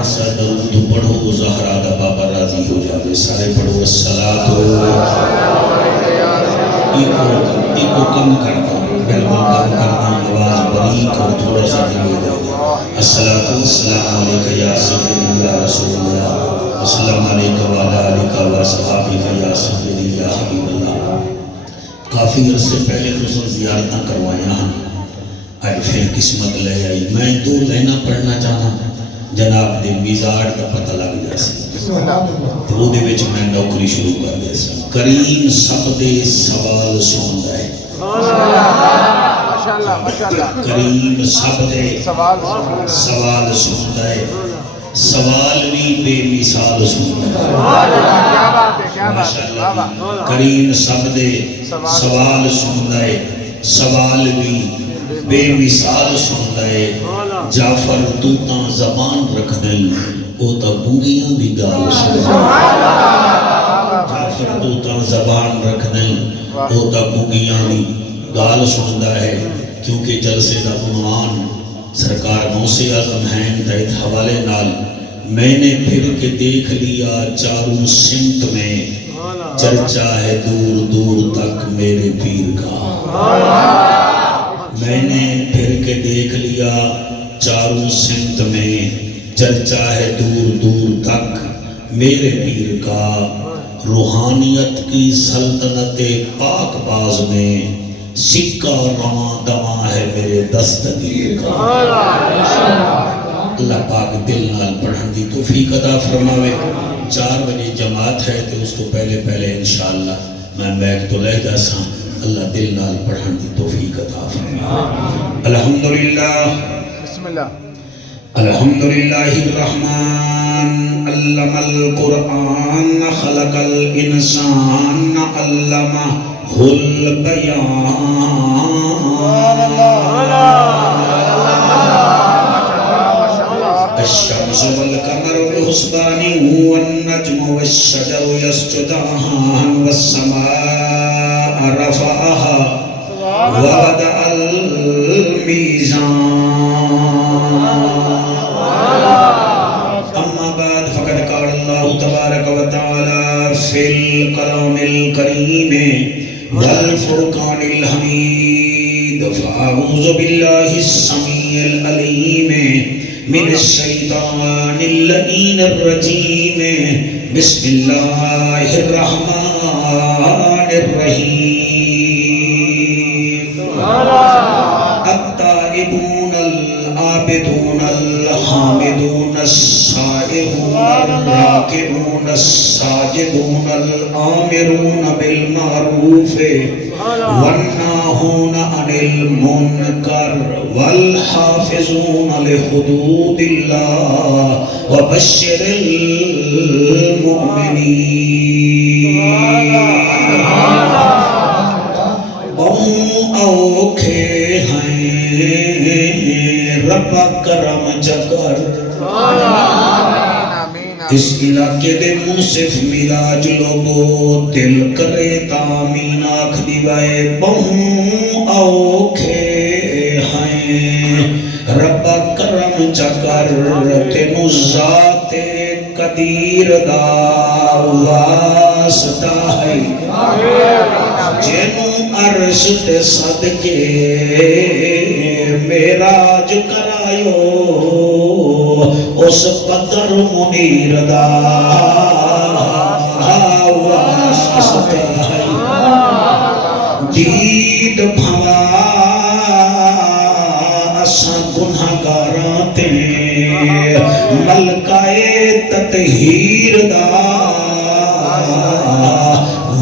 ایسا درود پڑھو زہرا دا بابا راضی ہو جاوے. سارے پڑھو الصلاۃ. ایکو کم کرتا بالکل کم کرتا آواز باریک اور تھوڑا سا دلی دے دے. الصلاۃ والسلام علیکہ یا سیدی یا رسول اللہ. السلام علیکہ وعلی آلکہ واصحابکہ یا سیدی یا حبیب اللہ. کافی عرصے پہلے تو زیارتاں کروایا ہاں. آج پھر قسمت لے آئی. میں دو لائنہ پڑھنا چاہتا جناب دے میزاج دا پتہ لگ جاسی. تو وہ دے وچ میں نوکری شروع کر دے سا. کریم سب دے سوال سندا ہے. کریم سب دے سوال سندا ہے. سوال بھی بے مثال سندا ہے. ماشاءاللہ. کریم سب دے سوال سندا ہے. سوال بھی بے مثال سندا ہے. جعفر تو تاں زبان رکھ دیں او تا گنگیاں دی گال سندا ہے. جعفر تو تاں زبان رکھ دیں او تا گنگیاں دی گال سندا ہے. کیونکہ جلسے دا عنوان سرکار غوث اعظم ہیں تحت حوالے نال میں نے پھر کے دیکھ لیا چاروں سمت میں چرچا ہے دور دور تک میرے پیر کا. میں نے پھر کے دیکھ لیا چاروں سمت میں چرچا ہے دور دور تک میرے پیر کا. روحانیت کی سلطنت پاک باز میں سکہ رواں دواں ہے میرے دستگیر کا. اللہ پاک دل نال پڑھن دی توفیق عطا فرماوے. 4 بجے جماعت ہے تو اس کو پہلے انشاءاللہ میں بیگ تو لے جا سا. اللہ دل نال پڑھن دی توفیق عطا فرماوے. الحمدللہ. بسم اللہ. الحمدللہ الرحمن علم القرآن خلق الانسان علمہ البیان. الشمس والقمر بحسبان والنجم والشجر يسجدان والسماء رفعها ووضع الميزان. أما بعد فقد قال الله تبارك وتعالى في الكلام الكريم والفرقان الحميد. فأعوذ بالله السميع العليم من الشيطان اللعين الرجيم. بسم الله الرحمن الرحيم. التائبون العابدون الحامدون السائحون الراكعون الساجدون الآمرون بالمعروف والناهون عن المنكر والحافظون لحدود الله وبشر المؤمنين. اوکھے ہیں رب کرم چکر. اس علاقے دے منصف ملاج لوگو دل کرے تامین آکھ دیوائے. بہوں اوکھے ہیں رب کرم چکر تینو ذات قدیر دا واسطہ ہے. جنوں عرش تے صدقے معراج کرایو اس قدر منیر دا واسطہ ہے. دید بھوا اساں گناہگاراں تے ملکائے تطہیر دا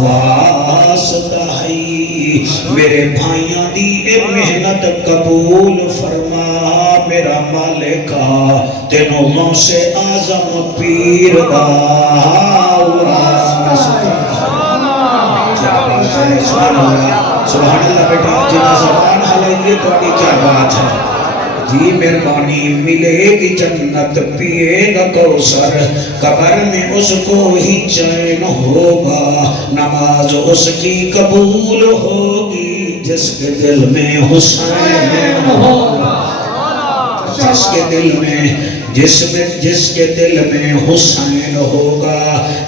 واسطہ ہے. میرے بھائیاں دی اے محنت قبول فرما میرا مالکا. تینوں غوث اعظم پیر دا واسطہ ہے. سبحان اللہ بیٹا جنہ زبان حلائیے تو آنی کیا بات ہے. جی مہربانی ملے گی جنت پیے گا کوثر. قبر میں اس کو ہی چین ہوگا. نماز اس کی قبول ہوگی جس کے دل میں حسین ہوگا. جس کے دل میں جس کے دل میں حسین ہوگا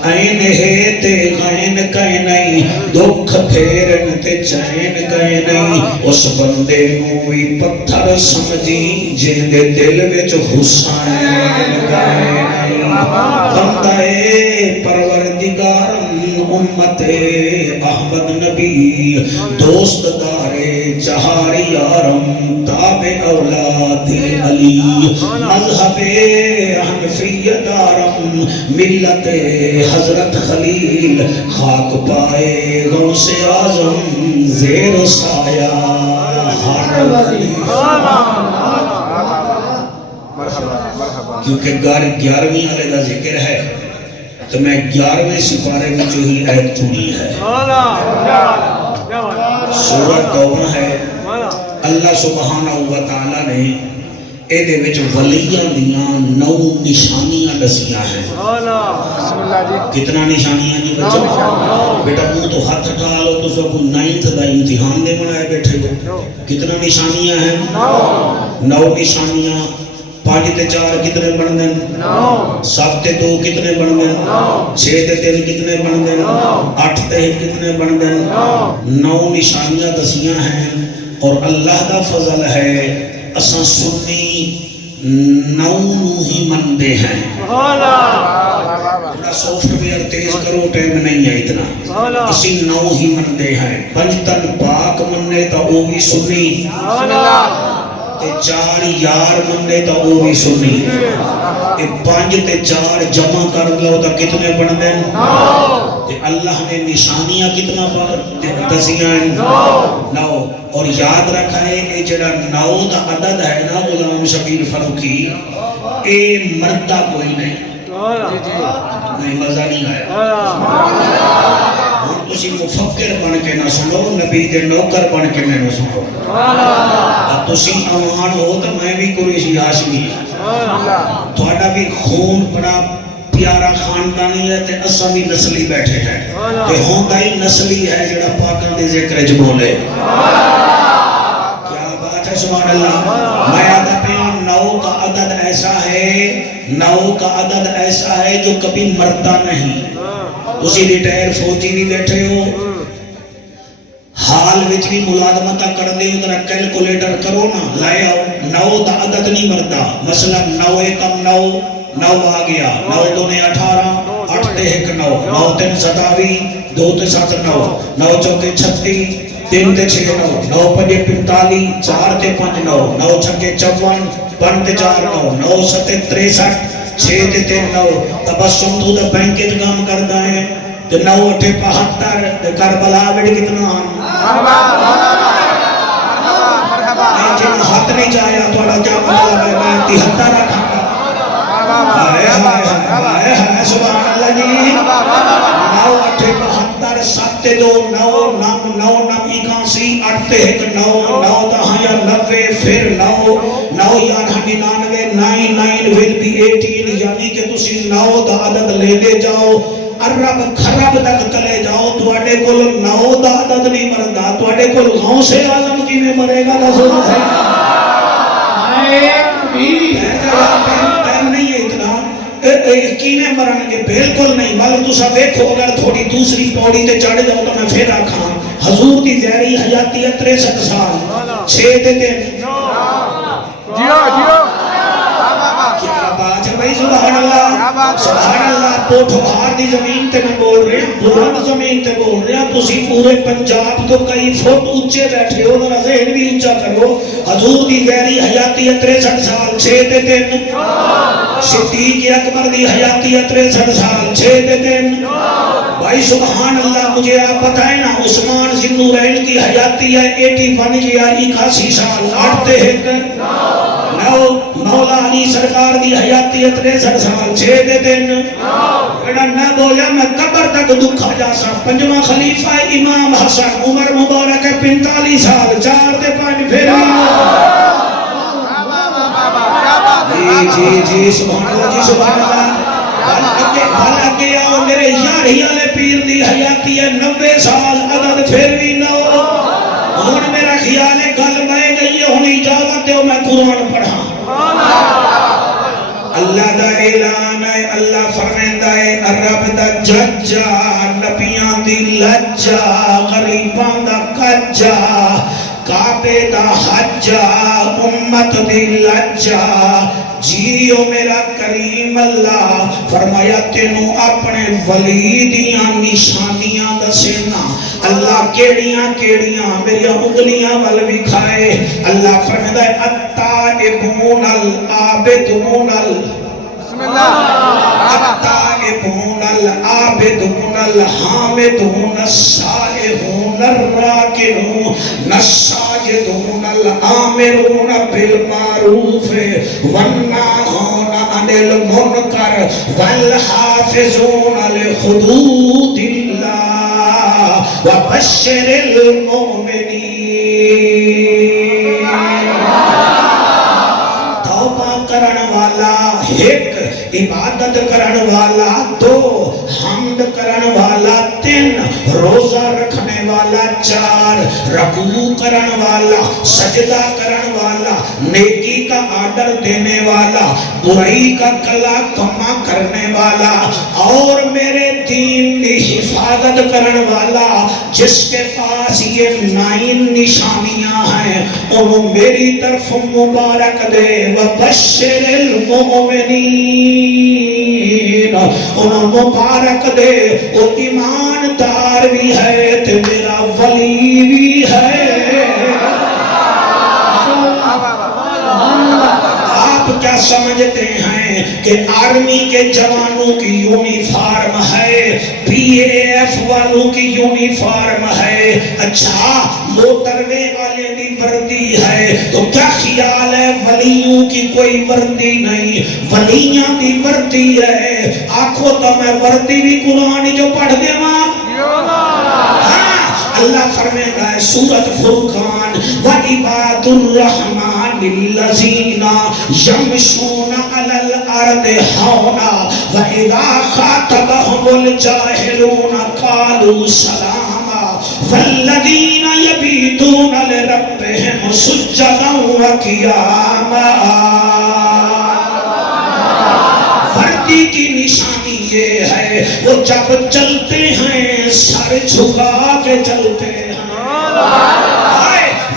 عین ہے تے غین کہیں نہیں دکھ پھیرن تے چین کہیں نہیں اس بندے نو بھی پتھر سمجھی جن دے دل وچ حسین کہیں نہیں بندہ پروردگارم امت احمد نبی دوست دار چہار یارم تابع اولاد علی مذہب حنفیہ دارم ملت حضرت خلیل خاک پائے غوث اعظم زیر سایہ ہر ولی کیونکہ 11ویں والے کا ذکر ہے تو میں 11ویں سپارے میں جو ہی آیت چنی ہے سورۃ توبہ ہے اللہ سبحانہ و تعالیٰ نے ایدے وچ ولیاں دیاں 9 نشانیاں دسیاں ہیں کتنا نشانیاں جی بچوں بیٹا منہ تو ہاتھ اٹھا لو تو سب 9th دا امتحان دے بنائے بیٹھے ہو کتنا نشانیاں ہیں 9 نشانیاں 5 تے 4 کتنے بن دیں 7 تے 2 کتنے بن دیں 6 تے 3 کتنے بن دیں 8 تے 1 کتنے بن دیں 9 نشانیاں دسیاں ہیں اور اللہ دا فضل ہے اساں سنی 9 ہی مندے ہیں تھوڑا سافٹ ویئر تیز کرو ٹائم نہیں ہے اتنا اسی 9 ہی مندے ہیں 5 تن پاک منے تا وہ بھی سنی 4 یار مندے تا وہ بھی سنی 5 تے 4 جمع کر لو تا کتنے بن دیں اللہ نے نشانیاں کتنا دسیاں 9 اور یاد رکھا ہے یہ جڑا 9 دا عدد ہے نا غلام شبیر فاروقی اے مردہ کوئی نہیں مزہ نہیں آیا تسی مفکر بن کے نہ سنو نبی دے نوکر بن کے میں نہ سنو تسی امان ہو تو میں بھی قریشی ہاشمی تھوڑا بھی خون بڑا پیارا خاندانی ہے تے اساں بھی نسلی بیٹھے ہیں تے ہوندا ہی نسلی ہے جڑا پاکاں دے ذکر وچ بولے کیا بات ہے سبحان اللہ میں آتا پیا 9 کا عدد ایسا ہے 9 کا عدد ایسا ہے جو کبھی مرتا نہیں اسی ریٹائر فوجی بھی بیٹھے ہو حال وچ بھی ملازمت کر دے ادھر کیلکولیٹر کرو نا لائے آؤ 9 دا عدد نہیں مرتا مثلا 9 کم 9 9 آ گیا 9 2 نے 18 8 تے 1 9 9 3 27 2 تے 7 9 9 4 36 3 تے 6 9 9 5 45 4 تے 5 9 9 6 54 5 تے 4 9 9 7 63 6 تے 3 9 تبسم تو دا بینک وچ کام کردا ہے تے 9 8 75 تے کربلا وچ کتنا جن ہاتھ نہیں جایا تھوڑا کیا مطلب ہے میں 73 رکھا سبحان اللہ جی 9 8 72 7 2 9 9 9 81 8 1 9 9 10 یا 90 پھر 9 9 یا 99 9 9 will be 18 یعنی کہ تسی 9 دا عدد لے دے جاؤ عرب خرب تک چلے جاؤ تواڈے کول 9 دا عدد نہیں مردا تواڈے کول غوث اعظم کیویں مرے گا دسو صحیح ٹائم نہیں ہے اتنا کیویں مرن گے بالکل نہیں معلوم تسا دیکھو اگر تھوڑی دوسری پوڑی تے چڑھ جاؤ تو میں پھر آکھاں حضور دی ظاہری حیاتی 63 سال 6 تے 3 جیو کیا بات ہے بھائی سبحان اللہ پوٹھوہار دی زمین تے میں بول رہے ہیں بلند زمین تے بول رہے ہیں تسی پورے پنجاب تو کئی فٹ اونچے بیٹھے ہو ذرا ذہن بھی اونچا کرو حضور دی ظاہری حیاتی 63 سال 6 تے 3 صدیق اکبر دی حیاتی 63 سال 6 تے 3 بھائی سبحان اللہ مجھے آپ بتائیں نا عثمان ذوالنورین کی حیاتی ہے 81 یا 81 سال 8 تے 1 مولا علی سرکار دی حیاتی 63 سال 6 تے 3 ایڈا نہ بولا میں قبر تک دکھا جا سا پنجواں خلیفہ امام حسن عمر مبارک 45 سال 4 تے 5 پھر جی سبحان اللہ بھل اگے آؤ میرے یاری والے پیر دی حیاتی ہے 90 سال عدد پھر بھی 9 ہن میرا خیال ہے گل میں گئی ہے ہن اجازت دیو میں قرآن پڑھا حجا امت دی لجا جیو میرا کریم اللہ فرمایا تینوں اپنے ولی دیاں نشانیاں دسینا اللہ کیڑیاں کیڑیاں میری انگلیاں ول وکھائے اللہ فرماتا ہے التائبون العابدون بسم اللہ التائبون العابدون الحامدون السائحون الراکعون الساجدون الآمرون بالمعروف والناہون عن المنکر والحافظون لحدود اللہ وبشر المؤمنین توبہ کرن والا ایک عبادت کرن والا دو حمد کرن والا تین روزہ رکھنے والا چار رکوع کرن والا سجدہ کرن والا نیکی کا آرڈر دینے والا برائی کا کلا کما کرنے والا اور میرے دین کی حفاظت کرن والا جس کے پاس یہ 9 نشانیاں ہیں انہوں میری طرف مبارک دے وبشر المؤمنین انہوں مبارک دے وہ ایماندار بھی ہے تے میرا ولی بھی ہے آپ کیا سمجھتے ہیں کہ آرمی کے جوانوں کی یونیفارم ہے پی اے ایف والوں کی یونیفارم ہے اچھا موٹروے والے دی وردی ہے تو کیا خیال ہے ولیوں کی کوئی وردی نہیں ولیاں دی وردی ہے آنکھوں تو میں وردی بھی قرآن جو پڑھ دے ماں اللہ فرمائے گا سورۃ فرقان وَعِبَادُ الرَّحْمَنِ الَّذِينَ يَمْشُونَ عَلَى الْأَرْضِ هَوْنًا وَإِذَا خَاطَبَهُمُ الْجَاهِلُونَ قَالُوا سَلَامًا وَالَّذِينَ يَبِيتُونَ لِرَبِّهِمْ سُجَّدًا وَقِيَامًا وردی کی نشانی یہ ہے وہ جب چلتے ہیں سر جھکا کے چلتے ہیں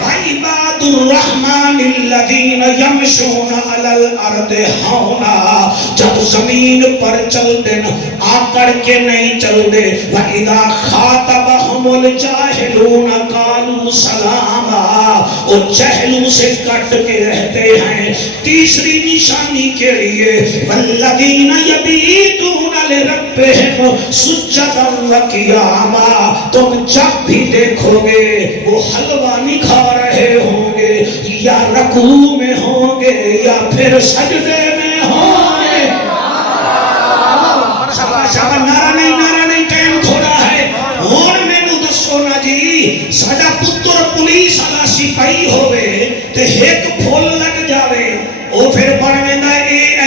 وَعِبَادُ الرَّحْمَنِ الَّذِينَ يَمْشُونَ عَلَى الْأَرْضِ هَوْنًا جب زمین پر چل دیں آکڑ کے نہیں چل دے وَإِذَا خَاطَبَهُمُ الْجَاهِلُونَ قَالُوا سَلَامًا وہ جہلوں سے کٹ کے رہتے ہیں تیسری نشانی کے لیے وَالَّذِينَ يَبِيتُونَ لِرَبِّهِمْ سُجَّدًا وَقِيَامًا تم جب بھی دیکھو گے وہ حلوہ نہیں کھا رہے ہوں گے یا رکوع میں ہوں گے یا پھر سجدے میں ہوں گے شابہ نعرہ نہیں ٹائم تھوڑا ہے اور میں نو دسو نا جی سجا پتر پولیس والا سپاہی ہوئے تے ایک پھول لگ جاوے او پھر بنویں دا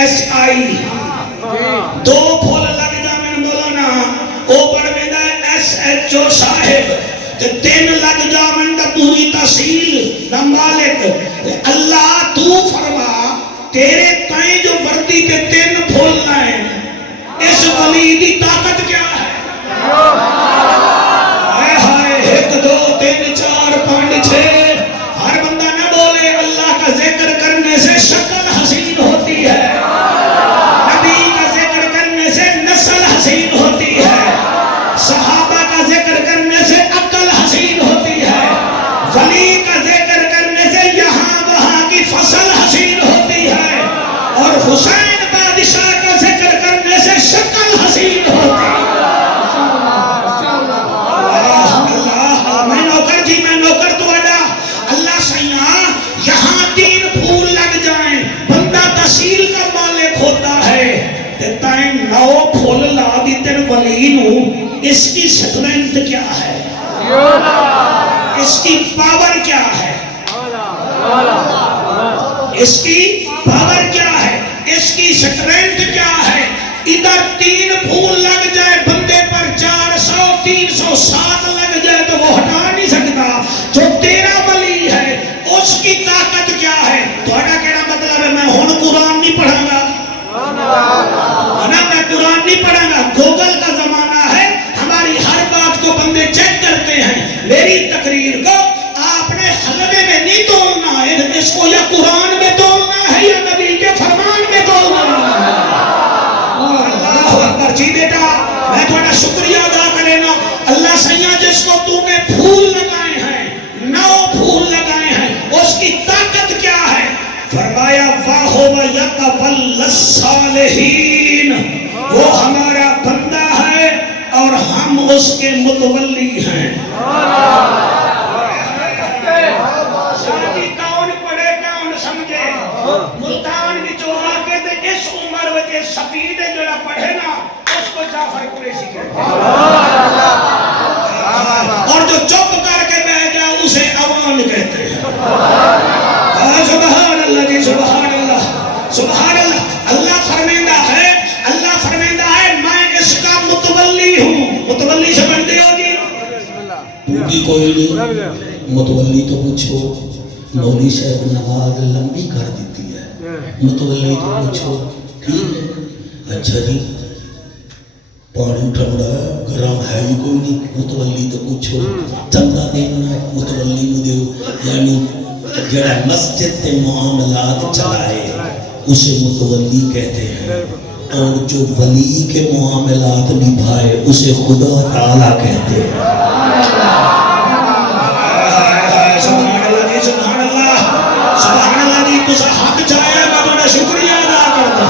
ASI دو پھول لگ جاویں مولانا او بنویں دا SHO صاحب تے تین لگ جاویں دا پوری تحصیل دا مالک اللہ تو فرما تیرے تائیں جو وردی تے تین پھول لائیں اس ولی دی طاقت کیا ہے ایک دو تین چار پانچ چھ ہر بندہ نہ بولے اللہ کا ذکر کرنے سے شکل حسین ہوتی ہے نبی کا ذکر کرنے سے نسل حسین ہوتی ہے صحابہ کا ذکر کرنے سے عقل حسین ہوتی ہے ولی کا ذکر کرنے سے یہاں وہاں کی فصل حسین ہوتی ہے اور حسین بادشاہ کا ذکر کرنے سے شکل حسین ہوتی ہے میں نوکر تو اڈا اللہ سیاں یہاں 3 پھول لگ جائیں بندہ تحصیل کا مالک ہوتا ہے دیتا ہے 9 پھول لا دیتے ولی نو اس کی سٹرینٹ کیا ہے اس کی پاور کیا ہے اس کی پاور کیا ہے اس کی سٹرینٹ کیا ہے ادھر 3 پھول لگ جائے بندے پر 400 307 لگ جائے تو وہ ہٹا نہیں سکتا جو تیرا ولی ہے اس کی طاقت کیا ہے تو اڈا کہنا مطلب ہے میں ہون قرآن نہیں پڑھا گا میں قرآن نہیں پڑھا گا گوگل کا زمانہ ہے ہماری ہر بات کو بندے چیک کرتے ہیں میری تقریر کو آپ نے حلوے میں نہیں توڑنا ہے جی بیٹا میں تھوڑا شکریہ ادا کرینا اللہ سیاں جس کو تو نے پھول لگائے ہیں 9 پھول لگائے ہیں اس کی طاقت کیا ہے فرمایا وَاهُوَ يَتَوَلَّى الصَّالِحِينَ وہ ہمارا بندہ ہے اور ہم اس کے متولی ہیں ملتان بھی جو آگے دے اس عمر وجہ سپید جڑا پڑھے نا اس کو جعفر قریشی کہتے ہیں اور جو چپ کر کے بیٹھ جائے اسے عوام کہتے ہیں سبحان اللہ جی سبحان اللہ سبحان اللہ اللہ فرمیندہ ہے میں اس کا متولی ہوں متولی سمجھتے ہو جی پوری کوئی نہیں متولی تو پوچھو مولوی صاحب نماز لمبی کر دیتی ہے متولی تو پوچھو ٹھیک ہے اچھا جی پانی ٹھنڈا ہے گرم ہے ہی کوئی نہیں متولی تو پوچھو چندہ دینا ہے متولی نو دیو یعنی جڑا مسجد تے معاملات چلائے اسے متولی کہتے ہیں اور جو ولی کے معاملات نبھائے اسے خدا تعالیٰ کہتے ہیں سبحان اللہ جی تسا حق چاہے میں تھوڑا شکریہ ادا کرتا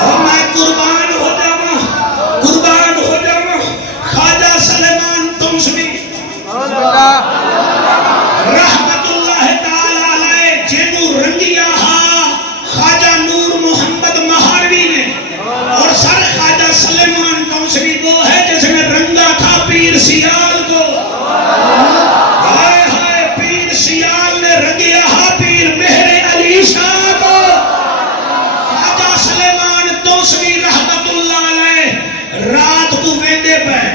اور میں قربان ہو جاؤں خواجہ سلیمان تمسوی رحمت اللہ تعالی علیہ جنو رنگیا خواجہ نور محمد مہاروی نے اور سر خواجہ سلیمان تمسوی وہ ہے جس نے رنگا تھا پیر سیال کو پیر سیال نے رنگیا پیر مہر علی شاہ کو خواجہ سلیمان توسوی رحمت اللہ علیہ رات کو ویندے پین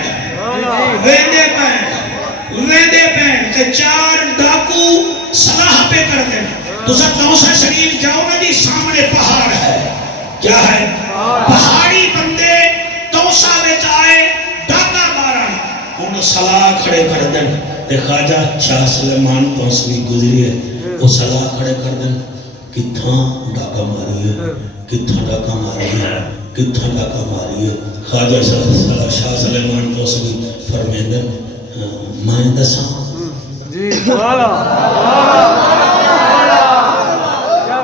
کہ 4 ڈاکو صلاح پہ کر دینا تو سب توسہ شریف جاؤ نا جی سامنے پہاڑ ہے کیا ہے پہاڑی بندے توسہ بیچ آئے ڈاکا مارا انہوں صلاح کھڑے کر دینا تے خواجہ شاہ سلیمان توسوی گزری ہے وہ صلاح کھڑے کر دیں کتھاں ڈاکہ ماری ہے خواجہ شاہ سلیمان توسوی فرمیندن میں دساں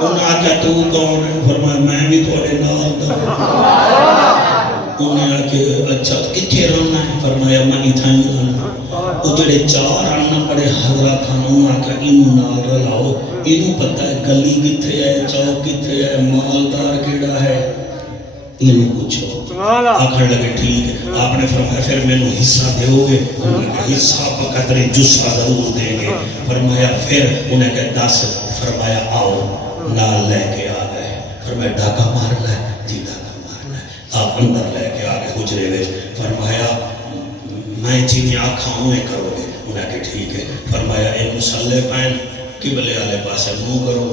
انہاں آکھا تو کون ہے فرمایا میں بھی تھوڑے نال دا انہیں آکھا اچھا کتھے رہنا ہے فرمایا میں اتھاں ہی رہنا وہ جڑے 4 آنا بڑے حضرات ہیں انہوں آکھا انہوں نال رلاؤ انہوں پتہ ہے گلی کتھے ہے چوک کتھے ہے مالدار کیڑا ہے انہیں پوچھو آکھر لگے ٹھیک ہے آپ نے فرمایا پھر میں نے حصہ دے ہوگے انہوں نے کہا حصہ قدر جسہ ضرور دیں گے فرمایا پھر انہیں کہا 10 فرمایا آؤ نال لے کے آ گئے فرمایا ڈاکہ مارنا ہے جی ڈاکہ مارنا ہے آپ اندر لے کے آ گئے حجرے میں فرمایا میں جنہیں آنکھاں ہوئے کرو گے انہیں کہا ٹھیک ہے فرمایا اے مسلح پہن قبلے والے پاسے منہ کرو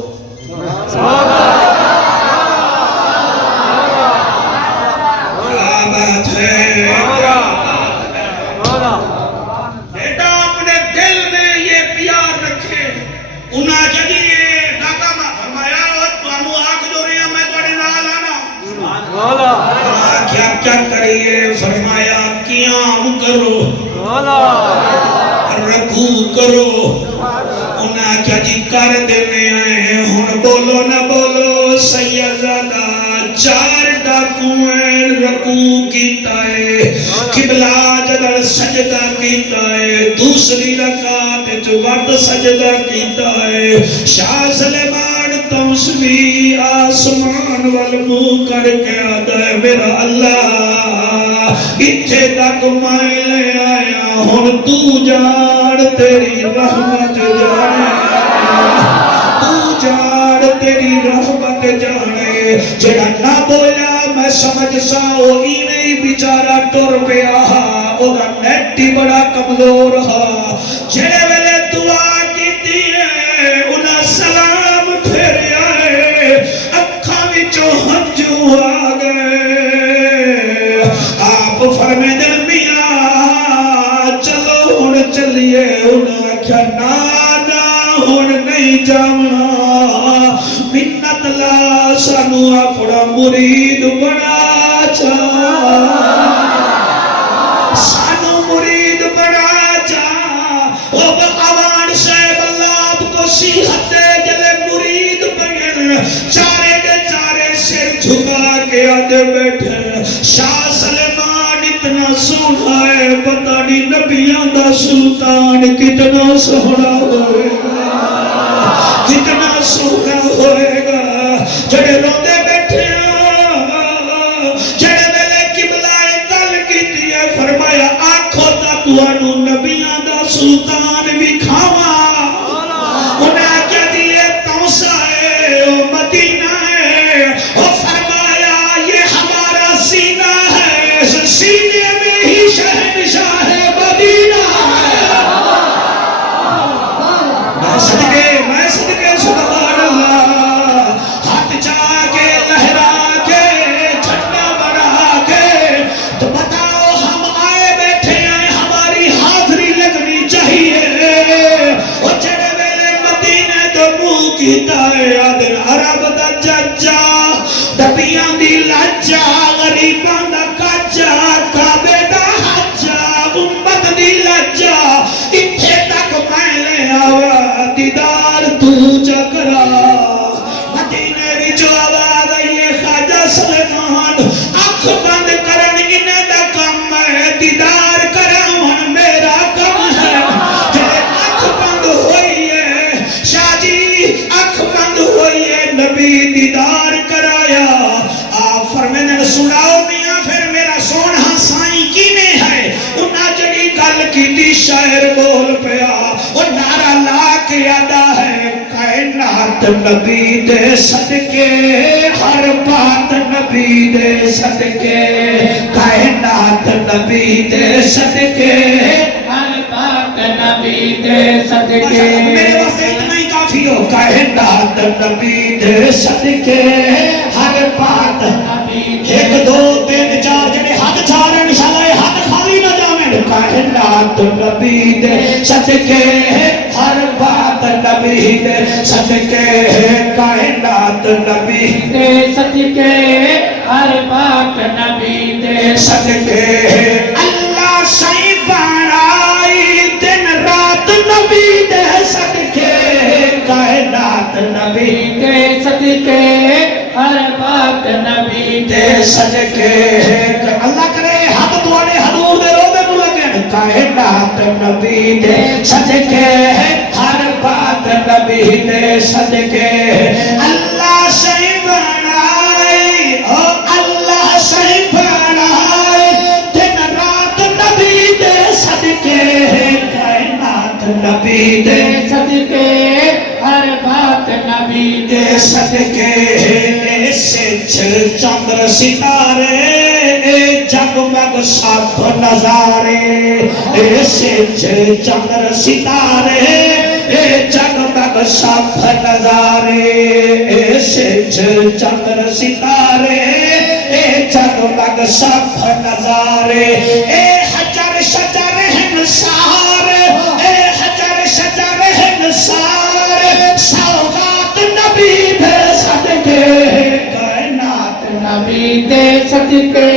بیٹا اپنے دل میں یہ پیار رکھے انہاں جدیے ڈاکہ ماں فرمایا تو ہم آنکھ جو رہے ہیں میں توڑے نال آنا کیا کریے فرمایا قیام کرو رکوع کرو انہاں کیا جی کر دینے آئے ہن بولو نہ بولو سیدہ 4 ڈاکویں رکوع کیتا ہے قبلہ جدر سجدہ کیتا ہے دوسری رکعت جو وقت سجدہ کیتا ہے شاہ سلیمان توسوی آسمان والمو کر کے آدھا ہے میرا اللہ اتھے تک میں لے آیا ہن تو جان تیری رحمت جانے تو جان تیری رحمت جانے جڑا نہ بولا میں سمجھ سا وہ ایویں بیچارہ ٹر پیا او دا نیٹ ہی بڑا کمزور ہا جڑے ویلے دعا کیتی ہے انہاں سلام پھر آئے اکھاں وچوں ہنجو آ گئے آپ فرمیندن میاں چلو ہن چلیے انہاں آکھیا نا ہن نہیں جاونا منت لا سانو اپنا مرید بنا چا بیٹھے شاہ سلیمان اتنا سونا ہے پتہ نہیں نبیاں دا سلطان کتنا سونا ہوئے گا کتنا سونا ہوئے گا جڑے روندے بیٹھے جڑے ویلے قبلہ گل کیتی ہے فرمایا آنکھوں تا تانوں نبیاں دا سلطان بھی کھاواں انہاں کیا دیے توسا ہے او مدینہ ہے او فرمایا یہ ہمارا سینہ ہے اس سینے میں ہی شہنشاہ مدینہ ہے میں صدقے سبحان اللہ ہاتھ جا کے لہرا کے جھنڈا بڑھا کے تو بتاؤ ہم آئے بیٹھے ہیں ہماری حاضری لگنی چاہیے اور جڑے ویلے مدینے تو منہ کیتا ہے آدن عرب دا ججا دبیاں دی لجا غریباں دا کجا کعبے دا حجا امت دی لجا اتھے تک میں لے آوا دیدار تو چکرا مدینے بھی جو آواز آئیے خواجہ سلیمان آنکھ بند کرن انہیں دا کم ہے دیدار کراؤن میرا کم ہے جب آنکھ بند ہوئی ہے شاہ جی آنکھ بند ہوئی ہے نبی دیدار کرایا آپ فرمینے سناؤ میاں پھر میرا سونہ سائیں کینے ہے انہا جڑی گل کی دی شاعر بول پیا اور نعرہ لا کے ادا ہے کائنات نبی دے صدقے ہر بات نبی دے صدقے کائنات نبی دے صدقے ہر بات نبی دے صدقے میرے واسطے اتنا ہی کافی ہو کائنات نبی دے صدقے ہر بات نبی دے ایک دو تین چار جڑے ہاتھ چارن شالائے ہاتھ خالی نہ جاویں کائنات نبی دے صدقے ہر بات نبی دے صدقے کائنات نبی دے صدقے ہر بات نبی دے صدقے اللہ سائیں بنائی دن رات نبی دے صدقے کائنات نبی دے صدقے ہر بات نبی دے صدقے اللہ کرے حد تواڈے حضور دے روزے نوں لگے کائنات نبی دے صدقے ہر بات نبی دے صدقے اللہ سائیں بنائی او اللہ سائیں بنائی دن رات نبی دے صدقے کائنات نبی دے صدقے ہر بات نبی دے صدقے چندر ستارے جگمگ سب نظارے چندر ستارے جگمگ سب نظارے چندر ستارے جگمگ سب نظارے اے حجر شجر ہنسار اے حجر شجر ہنسار سوغات نبی دے صدقے نبی دے صدقے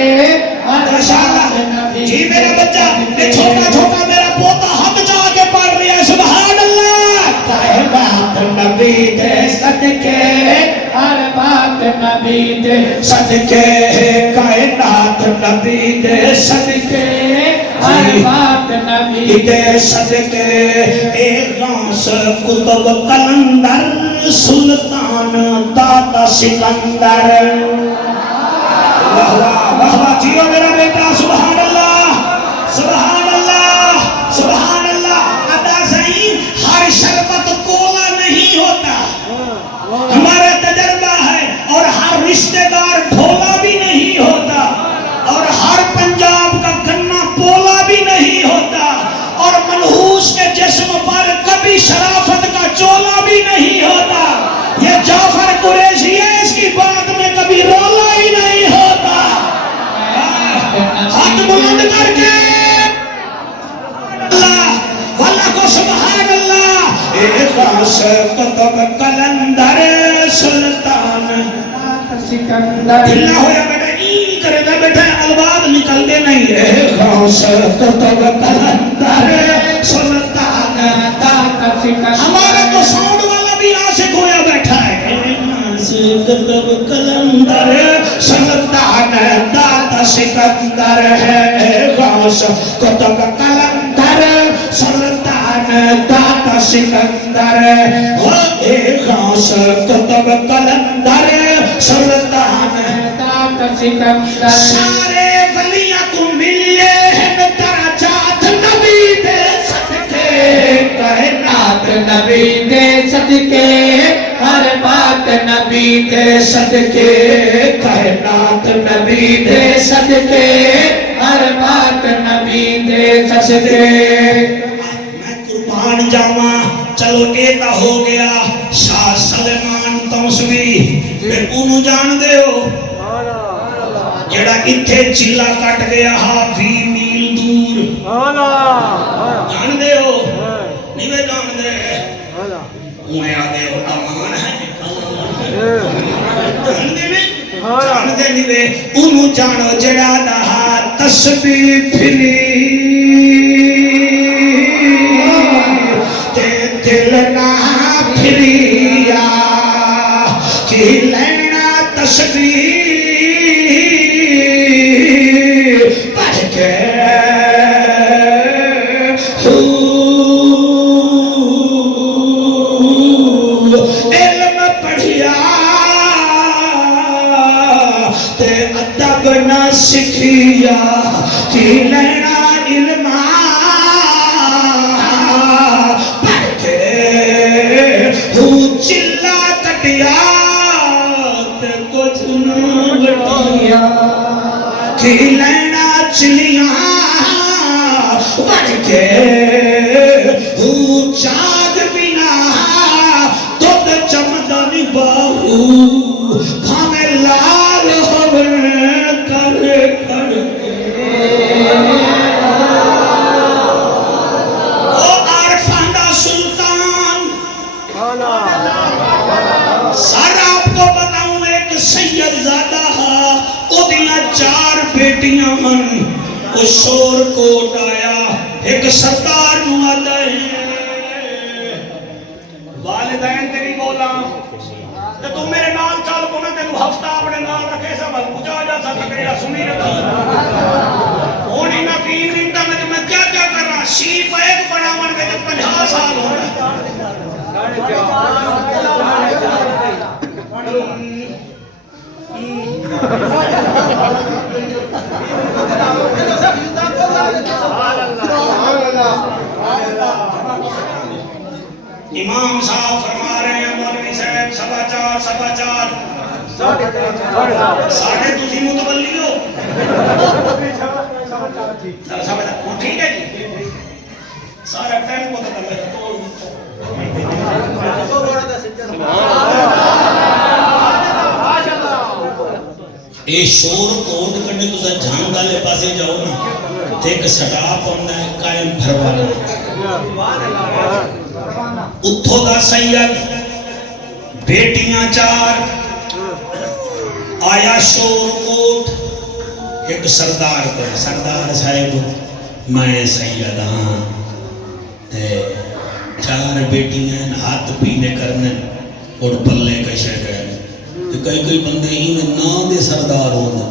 جی میرا بچہ یہ چھوٹا چھوٹا میرا پوتا ہم جا کے پڑھ رہی ہے سبحان اللہ کائنات نبی دے صدقے ہر بات نبی دے صدقے کائنات نبی دے صدقے ہر بات نبی دے صدقے ایک غوث کتب قلندر سلطان داتا سکندر واہ واہ واہ جیو میرا بیٹا سبحان اللہ سبحان اللہ سبحان اللہ ادا صحیح ہر شربت کولا نہیں ہوتا ہمارا تجربہ ہے اور ہر رشتہ دار ڈھولا بھی نہیں ہوتا اور ہر پنجاب کا گنا پولا بھی نہیں ہوتا اور منحوس کے جسم پر کبھی شرافت کا چولا بھی نہیں ہوتا یہ جعفر قریشی ہے اس کی بات میں کبھی رولا ہی نہیں ہوتا ہاتھ بلند کر کے اللہ واللہ کو سبحان اللہ ایک خاص کتب قلندر سلطان سکندر اللہ ہویا بیٹا ای کرے گا بیٹا الباد نکل دے نہیں ایک خاص کتب قلندر سلطان داتا سکندر ہمارا تو ساؤنڈ والا بھی عاشق ہویا بیٹھا ہے کتب قلندر سلطان سکندر ہے غوث کتب قلندر سلطان داتا سکندر اے غوث کتب قلندر سلطان داتا سکندر سارے ولیاں کو ملے ہیں درجات نبی دے صدقے کائنات نبی دے صدقے ہر بات نبی دے صدقے کائنات نبی دے صدقے ہر بات نبی دے صدقے میں قربان جاواں چلو ایتا ہو گیا شاہ سلیمان توسوی پھر انہوں جان دے ہو جڑا اتھے چلا کٹ گیا 20 میل دور جان دے ہو نہیں میں جان دے انہیں آدھے ہو امان ہے جان دے میں جان دے نہیں میں انہوں جانو جڑا دہا تسبیح پھری تے دل نہ پھریا کی لینا تسبیح پڑھ کے علم پڑھیا تے ادب نہ سکھیا کی لینا علم پڑھ کے چلا کٹیا تے کچھ نہ بٹیا کی لینا چلیاں بڑھ کے چاند بنا دودھ چمدن باہو کھانے لال ہوئے کر کر او عارفاں دا سلطان سارا آپ کو بتاؤں ایک سید زادہ او دیاں 4 بیٹیاں ہن او شور کوٹ آیا ایک سردار نوادہ ہے والدین تیری بولا تو تم میرے نال چال کو میں تینو ہفتہ اپنے نال رکھے سا بل مجھا جا سا تکریہ سنی رکھا ہونی نہ 3 منٹا میں کیا کیا کر رہا شیف ایک بڑا من کے جب 50 سال ہو رہا امام صاحب فرما رہے ہیں مولوی صاحب 4:15 ساڑھے تسی متولی ہو ٹھیک ہے جی سارا ٹائم کو اے شور کوٹ کرنے تو جھان والے پاسے جاؤ نا ایک سٹاپ ہونا ہے قائم بھروانا اتھو دا سید بیٹیاں 4 آیا شور کوٹ ایک سردار پر سردار صاحب میں سید ہاں 4 بیٹیاں ہاتھ پینے کرنے اور پلے کا شہر کئی بندے انہیں نا دے سردار ہونا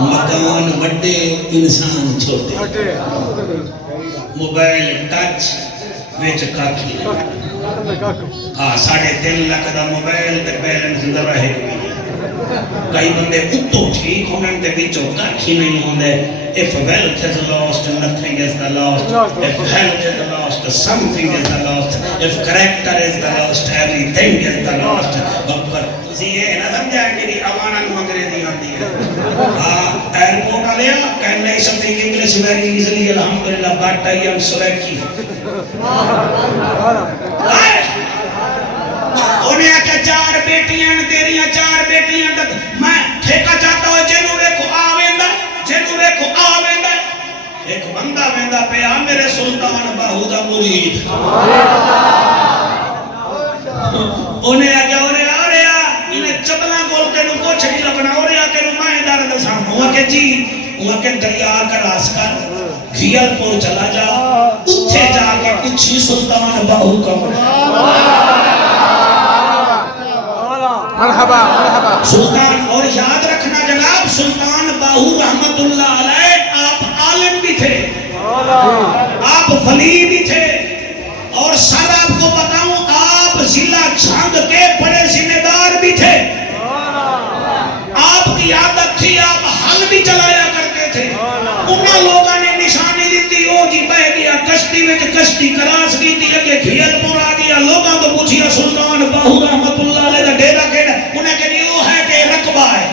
مکان وڈے انسان چھوٹے موبائل ٹچ ویچ کاکی 3.5 لاکھ دا موبائل تے بیلنس اندر رہے کئی بندے اتو ٹھیک ہونے تے بیچو کاکی نہیں ہوندے if wealth is lost nothing is the lost if health is lost something is the lost if character is the lost everything is the lost تسی یہ نہ سمجھا کہ امانہ نو انگریزی آتی ہے ایئرپورٹ آ لیا کین نہیں سمتھنگ انگلش ویری ایزلی الحمدللہ بٹ آئی ایم سویکی انہیں آکے 4 بیٹیاں تیریاں 4 بیٹیاں میں ٹھیکہ چاہتا ہوں جنہوں ریکھو آویندہ ایک بندہ ویندہ پہ میرے سلطان باہودہ مرید انہیں آکے انہیں چبلا گول کے نو کچھ نہیں لگنا اور یا کہ نو مائیں دار دسان ہوا کہ جی ہوا کہ دریا کا راس کر گھیل پور چلا جا اتھے جا کے کچھی سلطان باہو کا مرحبا سلطان اور یاد رکھنا جناب سلطان باہو باہو رحمت اللہ علیہ آپ عالم بھی تھے، آپ ولی بھی تھے، اور سر آپ کو بتاؤں آپ ضلع جھنگ کے بڑے ذمہ دار بھی تھے۔ آپ کی عادت تھی آپ حل بھی چلایا کرتے تھے۔ انہاں لوگاں نے نشانی دیتی ہو جی بہ گیا کشتی وچ کشتی کراس کی تھی کہ گھیل پور آ گیا، لوگاں تو پوچھیا سلطان باہو رحمت اللہ علیہ دا ڈیرا کیڑا، انہیں کہ وہ ہے کہ رقبہ ہے۔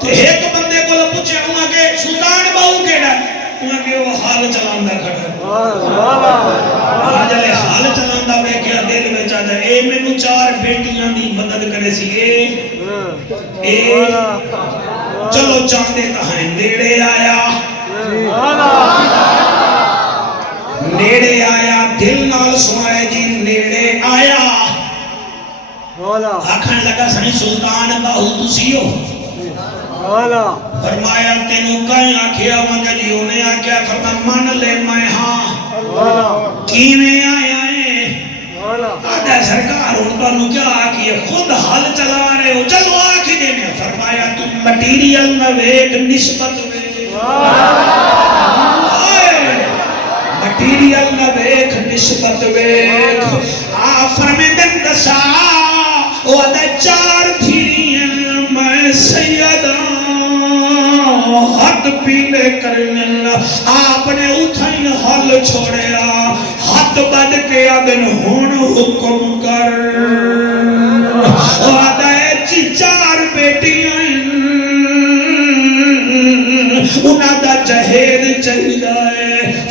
تو ایک بندے کو پوچھے انہاں کہ سلطان باہو کیڑا، انہاں کہ وہ حال چلاندا کھڑا۔ آج لے حال چلاندا ویکھیا دل وچ آ جائے اے مینوں 4 بیٹیاں دی مدد کرے سی اے چلو چاہتے تہاں نیڑے آیا، نیڑے آیا، دل نال سنائے جی نیڑے آیا، آکھن لگا سائیں سلطان باہو تسی ہو؟ فرمایا تینوں کہیں آکھیا مگر جی انہیں آکھیا فرمایا من لے میں ہاں کیویں آیا ہے؟ آدھا سرکار انتوں نے کیا آکھیا خود حل چلا رہے ہو چلو آکھی دینے۔ فرمایا تم مٹیریل نہ ویک نسبت ویک، مٹیریل نہ ویک نسبت ویک۔ فرمیدن دسا او آدھا 4 تھیرین میں سیدہ ہاتھ پیلے کرنے، آپ نے اتھائی حل چھوڑیا، ہاتھ بڑھ کے آدن ہون حکم کر۔ آدھا ہے جی 4 بیٹیاں انہاں دا جہید چاہیے۔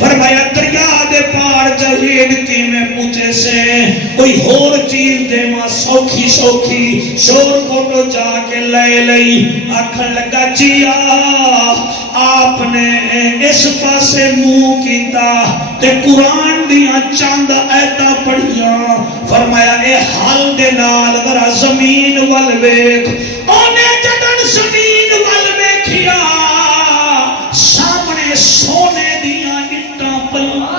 فرمایا دریا دے پار جہید کی میں پوچھے سے کوئی اور چیز دے ماں سوکھی سوکھی شور کو تو جا کے لے لئی۔ آکھن لگا جیا آپ نے اس پاسے منہ کیتا تے قرآن دیاں چند ایتاں پڑھیاں۔ فرمایا اے حال دے نال ذرا زمین وال ویکھ، اونے جدن زمین وال ویکھیا سامنے سونے دیاں اٹاں پئیاں۔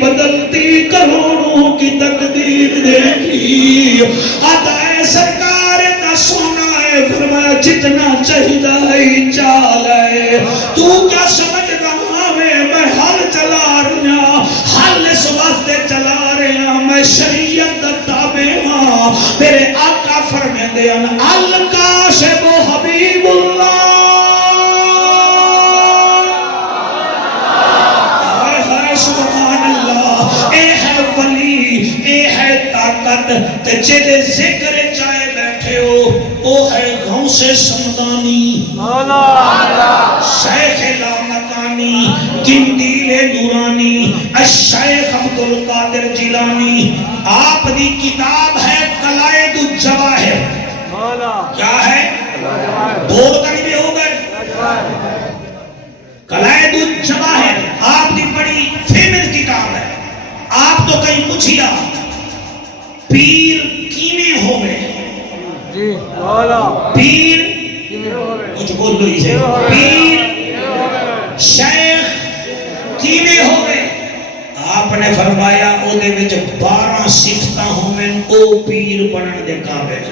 بدلتی کروڑوں کی تقدیر دیکھی، آدھائے سرکار کا سونا ہے۔ فرمایا جتنا چاہیے چال ہے، تو کیا سمجھتا میں حل چلا رہا، حل اس واسطے چلا رہا میں شریعت دا تابع ہاں۔ میرے آقا فرمیندے ہیں الکاشف حبیب اللہ، تے جیدے ذکر چاہے بیٹھے ہو او ہے غوث سمدانی، شیخ لامکانی، قندیل نورانی، الشیخ عبدالقادر جیلانی۔ آپ دی کتاب ہے قلائد الجواہر۔ کیا ہے؟ بور کا نہیں بھی ہو گئے؟ قلائد الجواہر آپ دی بڑی فیمس کتاب ہے۔ آپ تو کہیں پوچھیا پیر کینے ہوئے؟ پیر کچھ بول دو اسے، پیر شیخ کینے ہوئے؟ آپ نے فرمایا او دے وچ 12 صفتاں ہوئے او پیر بنن دے قابل۔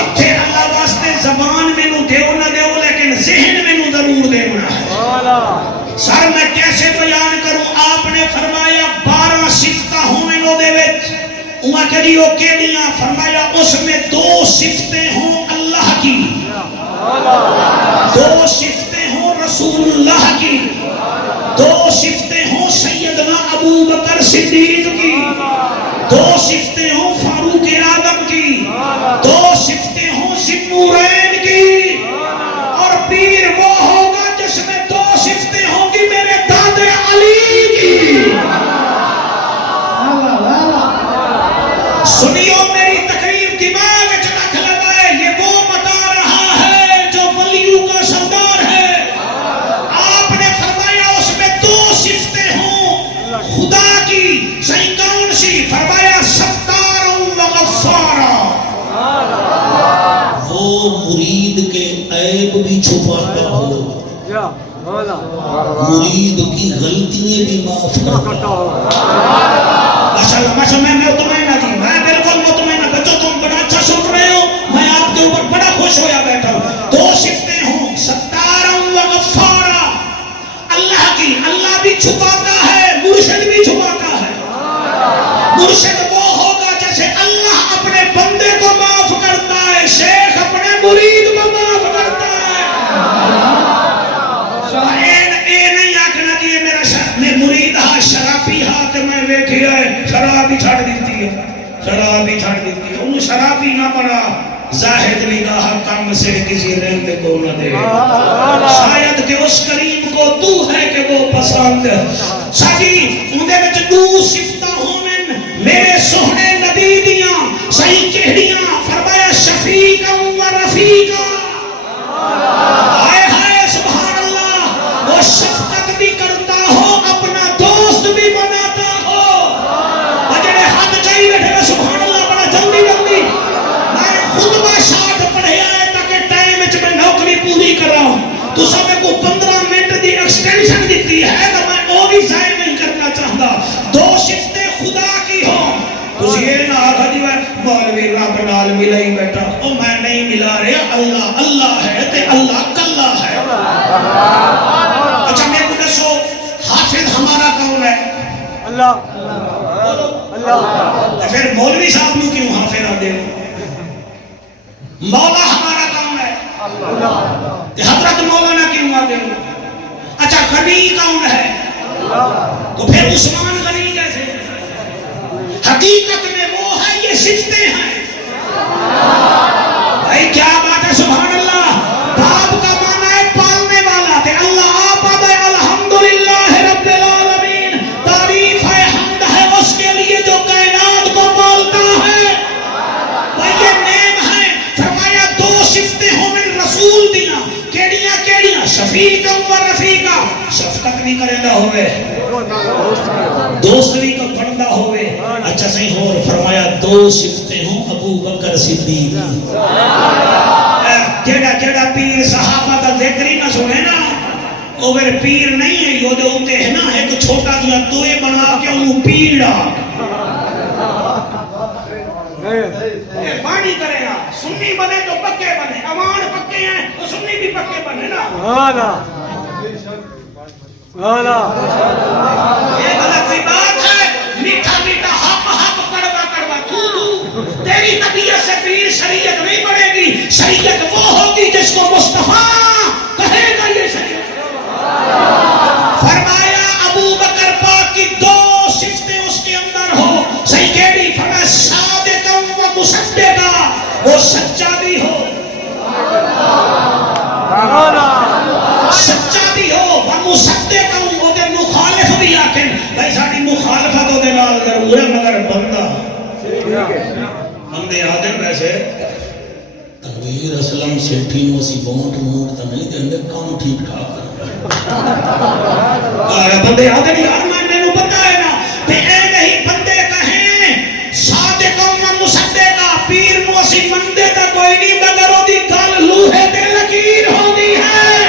اتھے اللہ واسطے زبان میں نو دیو نہ دیو لیکن ذہن میں نو ضرور دیونا ہے۔ سر میں کیسے بیان کروں؟ آپ نے فرمایا 12 صفتاں ہوئے او دے وچ، وہاں کہی ہو کے لیاں؟ فرمایا اس میں 2 صفتیں ہوں اللہ کی، 2 صفتیں ہوں رسول اللہ کی، 2 صفتیں ہوں سیدنا ابو بکر صدیق کی، 2 صفتیں ہوں فاروق اعظم کی، 2 صفتیں ہوں ذوالنورین کی۔ اور پیر وہ ہوگا جس میں 2 صفتیں ہوں گی میرے دادے علی کی۔ سنیو میری تقریر دماغ رکھ لگائے، یہ وہ بتا رہا ہے جو ولیوں کا سردار ہے۔ آپ نے فرمایا اس میں 2 صفتیں ہوں خدا کی، صحیح کون سی؟ فرمایا ستار و غفارا، وہ مرید کے عیب بھی چھپاتا ہو، مرید کی غلطیاں بھی معاف کرتا ماشاءاللہ ماشاءاللہ میں مطمئنہ جی میں بالکل مطمئنہ بچوں تم بڑا اچھا سن رہے ہو میں آپ کے اوپر بڑا خوش ہویا بیٹھا ہوں دو صفتیں ہوں ستارا و غفارا اللہ کی اللہ بھی چھپاتا ہے مرشد بھی چھپاتا ہے مرشد وہ ہوگا جیسے اللہ اپنے بندے کو معاف کرتا ہے شیخ اپنے مرید کو معاف کرتا ہے نہیں آکھنا کہ یہ میرا مرید ہاں شرابی ہاں کہ میں ویکھیا ہے شرابی چھڑ دیتی ہے شرابی چھڑ دیتی ہے انہوں شرابی نہ پڑا زاہد نگاہ کم سے کسی رحمت کو نہ دے شاید کہ اس کریم کو تو ہے کہ وہ پسند ساجی اندے وچ دو صفتاں ہومن میرے سوہنے نبی دیاں صحیح کہڑیاں فرمایا شفیقا و رفیقا ہائے ہائے سبحان اللہ وہ شفقت بھی کرتا ہو اپنا دوست بھی بناتا ہو وجڑے ہاتھ چاہی بیٹھے میں سبحان اللہ بڑا جلدی جلدی میں خطبہ شاٹ پڑھیا ہے تاکہ ٹائم وچ میں نوکری پوری کر رہا ہوں تو سب کو 15 منٹ دی ایکسٹینشن دیتی ہے تو میں وہ بھی ضائع نہیں کرنا چاہتا دو شفتیں خدا کی ہوں تو یہ نہ آگا جو ہے مولوی رب نال ملا ہی بیٹھا او میں نہیں ملا رہا اللہ اللہ ہے تے اللہ کلہ ہے اچھا میں کو دسو حافظ ہمارا کون ہے اللہ اللہ پھر مولوی صاحب نو کیوں حافظ آ دے مولا ہمارا کون ہے اللہ حضرت مولانا کیوں آ دے اچھا غنی کون ہے تو پھر عثمان غنی کیسے حقیقت میں وہ ہے یہ صفتیں ہیں بھائی کیا بات ہے سبحان اللہ باپ کا معنی ہے پالنے والا تے اللہ آپ آدھے الحمدللہ رب العالمین تعریف ہے حمد ہے اس کے لیے جو کائنات کو پالتا ہے بھائی یہ نیم ہے فرمایا دو صفتیں ہوں من رسول دیا کیڑیاں شفیقا و رفیقا شفقت بھی کرنا ہوئے دوست بھی کو پڑھنا ہوئے اچھا صحیح اور فرمایا دو صفتیں ہوں ابو بکر صدیق جیڑا پیر صحابہ کا ذکر ہی نہ سنے نا وہ میرے پیر نہیں ہے یہ دے ہوتے ہیں نا ایک چھوٹا دیا دوئے بنا کے انہوں پیڑا بانی کرے گا سنی بنے تو پکے بنے امان پکے ہیں تو سنی بھی پکے بنے نا یہ غلط کوئی بات ہے میٹھا میٹھا ہپ کڑوا کڑوا تو تیری طبیعت سے پیر شریعت نہیں بڑھے گی شریعت وہ ہوگی جس کو مصطفیٰ کہے گا یہ شریعت فرمایا ابو بکر پاک کی دو صفتیں اس کے اندر ہو صحیح کہڑی فرمایا صادقا و مصدقا وہ سچا بھی ہو سچا بھی ہو وہ مصدقا وہ دے مخالف بھی آکن بھائی ساڑی مخالفت ہو دے نال ضرور ہے مگر بندہ بندے آدھیں ویسے تنویر اسلام سیٹھی نو سی بونٹ تا نہیں دیں دے کام ٹھیک ٹھاک بندے آدھیں یار میں نے پتا ہے نا تے اے نہیں بندے کہیں صادقا و مصدقا پیر نو سی مندے تا کوئی نہیں مگر وہ دی گل لوہے تے لکیر ہو دی ہے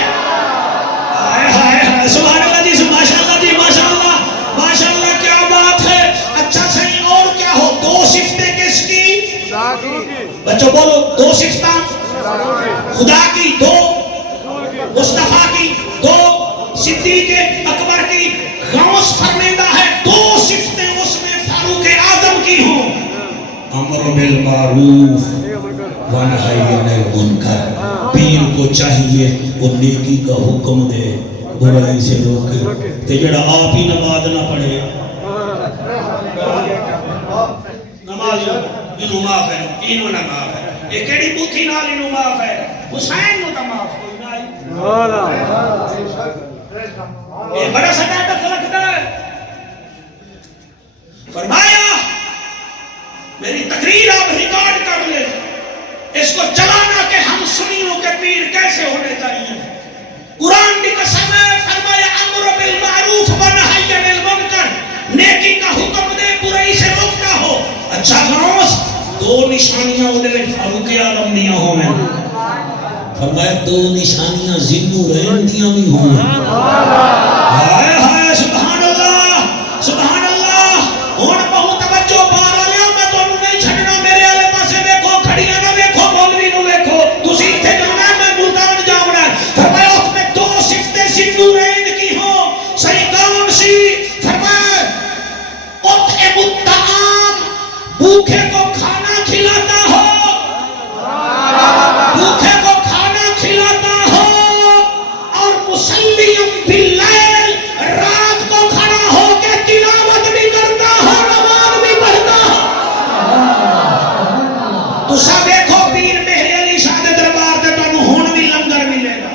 سبحان اللہ جی ماشاءاللہ جی ماشاءاللہ کیا بات ہے اچھا صحیح اور کیا ہو دو صفتیں کس کی بچوں بولو دو صفتاں خدا کی دو مصطفیٰ کی دو صدیق اکبر کی غوث فرمیدہ ہے دو صفتیں اس میں فاروق اعظم کی ہوں امر بالمعروف ونہی عن المنکر پیر کو چاہیے وہ نیکی کا حکم دے برائی سے روکے تے جڑا آپ ہی نماز نہ پڑھے نماز انہوں معاف ہے انہوں نہ معاف ہے یہ کیڑی بوتھی نال انہوں معاف ہے حسین نو تا معاف کوئی نہ یہ بڑا سٹاٹس رکھتا ہے فرمایا میری تقریر آپ ریکارڈ کر لے اس کو چلانا کہ ہم سنیوں کے پیر کیسے ہونے چاہیے قرآن بھی قسم ہے فرمایا امر بالمعروف ونہی عن المنکر نیکی کا حکم دے برائی سے روکتا ہو اچھا غوث دو نشانیاں وہ دے فاروق اعظم دیاں ہوں فرمایا دو نشانیاں زندو رہن دیاں بھی ہوں. ہائے ہائے سبحان اللہ سبحان اللہ. ہن بہت توجہ پارا لیا میں تانوں نہیں چھڈنا. میرے والے پاسے ویکھو کھڑیاں نہ ویکھو مولوی نو ویکھو. تسی ایتھے جانا ہے میں ملتان جاونا ہے. فرمایا اس میں دو صفتیں زندو رہن کی ہوں. صحیح کون سی؟ فرمایا اطعم الطعام بھوکے کو کھانا کھلاتا ہو. بھوکے کو کھانا کھلاتا ہو. اور مسلم باللیل رات کو کھڑا ہو کے تلاوت بھی کرتا ہو نماز بھی پڑھتا ہو. تو سب دیکھو پیر مہر علی شاہ دے دربار تے تانوں ہن بھی لنگر ملے گا.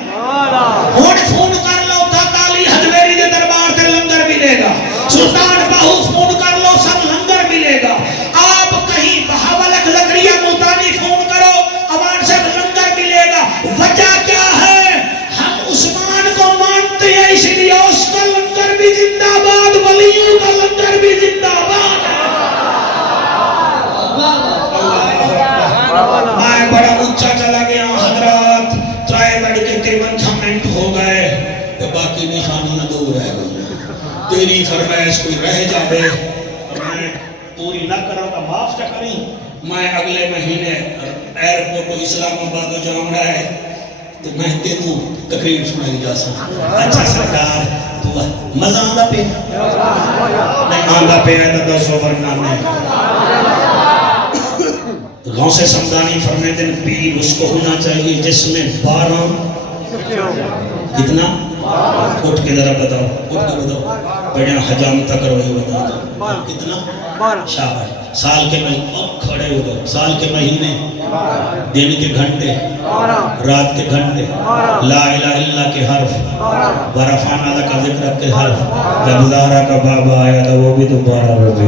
ہن فون کر لو داتا علی حجویری دے دربار تے لنگر ملے گا. سلطان باہو فون کر لو سب لنگر ملے گا. آپ کہیں بہاولک زکریا ملتانی فون کرو اوان سے لنگر ملے گا. وجہ کیا ہے؟ ہم عثمان کو مانتے ہیں اس لیے اس کا لنگر بھی زندہ باد ولیوں کا لنگر بھی زندہ باد. میں بڑا اونچا چلا گیا حضرات. ترائے بڑھ کے 53 منٹ ہو گئے تو باقی نشانیاں دو رہ گئی. تیری فرمائش کوئی رہ جاوے میں پوری نہ کروں تو معاف نہ کریں. میں اگلے مہینے ایئرپورٹ اسلام آباد جانا ہے تو میں تینوں تقریر سنائی جا سکتا. اچھا سرکار تو مزہ آندا پہ نہیں آندا پہ ہے تو 10 ورنہ نہیں. غوث سمدانی فرماتے ہیں پیر اس کو ہونا چاہیے جس میں 12 کتنا اٹھ کے ذرا بتاؤ اٹھ کے بتاؤ بڑے حجام تک روئی بتا دو کتنا شاباش. سال کے مہینے کھڑے ہو گئے. سال کے مہینے دن کے گھنٹے رات کے گھنٹے لا الہ الا کے حرف ورفعنا لک ذکرک کے حرف. جب زہرا کا بابا آیا تھا وہ بھی تو 12 بجے.